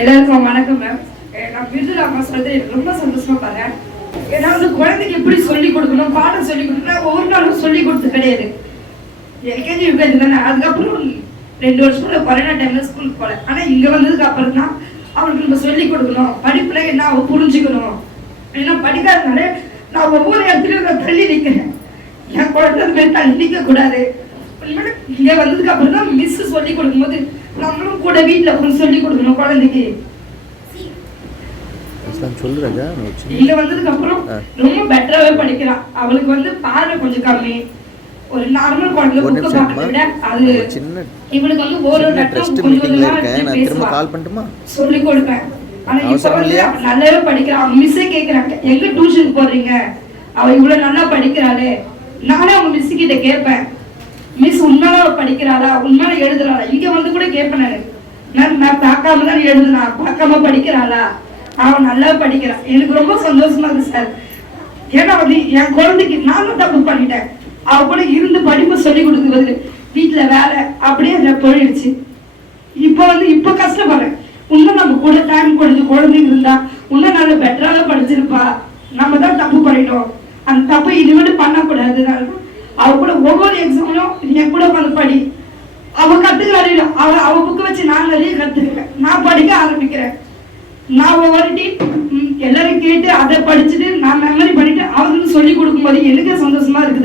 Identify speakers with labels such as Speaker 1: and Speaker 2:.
Speaker 1: எல்லாருக்கும் வணக்கம் மேம் நான் விருதுல அம்மா சொல்றது எனக்கு ரொம்ப சந்தோஷமா பாருங்க. ஏன்னா வந்து குழந்தைக்கு எப்படி சொல்லி கொடுக்கணும் பாடம் சொல்லி கொடுக்கணும் ஒவ்வொரு நாளும் சொல்லி கொடுத்து கிடையாது. எல்கேஜி யூகேஜி தானே. அதுக்கப்புறம் ரெண்டு வருஷம் கொரோனா டைம்ல ஸ்கூலுக்கு போல. ஆனா இங்க வந்ததுக்கு அப்புறம் தான் அவனுக்கு நம்ம சொல்லி கொடுக்கணும். படிப்புல என்ன அவன் புரிஞ்சுக்கணும். ஏன்னா படிக்காதனால நான் ஒவ்வொரு இடத்துலயும் நான் தள்ளி நிற்கிறேன் என் குழந்தை தள்ளி நிற்க கூடாது இனிமேல் இங்க வந்ததுக்கு அப்புறம் தான் மிஸ் சொல்லி கொடுக்கும்போது நம்மளும் கூட வீட்டுல கொஞ்சம் சொல்லி கொடுக்கணும் குழந்தைக்கு. இங்க வந்ததுக்கு அப்புறம். ரொம்ப பெட்டராவே படிக்கிறான். அவளுக்கு வந்து பார்வை கொஞ்சம் கம்மி. ஒரு நார்மல் குழந்தை
Speaker 2: ஒரு
Speaker 1: புக்கு பார்க்கறத விட அது
Speaker 2: ஒரு சின்ன
Speaker 1: இவளுக்கு வந்து ஒரு
Speaker 2: சின்ன
Speaker 1: நட்டம் கொஞ்சம்
Speaker 2: மீட்டிங்ல
Speaker 1: கொஞ்சமா
Speaker 2: இருக்கேன். நான்
Speaker 1: எடுத்து
Speaker 2: திரும்ப
Speaker 1: பேசுவா.
Speaker 2: கால் பண்ணட்டுமா?
Speaker 1: சொல்லி கொடுப்பேன். ஆனா இப்ப வந்து நல்லாவே படிக்கிறான் மிஸ்ஸே கேக்குறாங்க. எங்க டியூஷன் போறீங்க அவ இவ்வளவு நல்லா படிக்கிறாளே. நானே அவங்க மிஸ் கிட்ட கேட்பேன். மிஸ் உண்மையில அவ படிக்கிறாளா? உண்மையில எழுதுறாளா? இங்க வந்து கூட கேட்பேன் நான். நான் பார்க்காம தான் எழுதுனா பார்க்காம படிக்கிறாளா? அவன் நல்லா படிக்கிறான் எனக்கு ரொம்ப சந்தோஷமா இருக்கு சார் ஏன்னா வந்து என் குழந்தைக்கு நானும் தப்பு பண்ணிட்டேன். அவ கூட இருந்து படிப்பு சொல்லி கொடுக்குறது வீட்டுல வேலை அப்படியே அதை போயிடுச்சு. இப்போ வந்து இப்போ கஷ்டப்படுறேன். இன்னும் நம்ம கூட டைம் கொடுத்து குழந்தைங்க இருந்தா இன்னும் நல்ல பெட்டராக படிச்சிருப்பா. நம்ம தான் தப்பு பண்ணிட்டோம். அந்த தப்பை இனிமேட்டு பண்ணக்கூடாது அவ கூட ஒவ்வொரு எக்ஸாம்லையும் என் கூட வந்து படி. அவள் கத்துக்கிறாள் அவ அவ புக்கு வச்சு நான் நிறைய கற்றுக்கிறேன் நான் படிக்க ஆரம்பிக்கிறேன். நான் ஒவ்வொருட்டி எல்லாரும் கேட்டு அதை படிச்சுட்டு நான் மெமரி பண்ணிட்டு அவங்களுக்கு சொல்லி கொடுக்கும்போது எனக்கே சந்தோஷமா இருக்குது.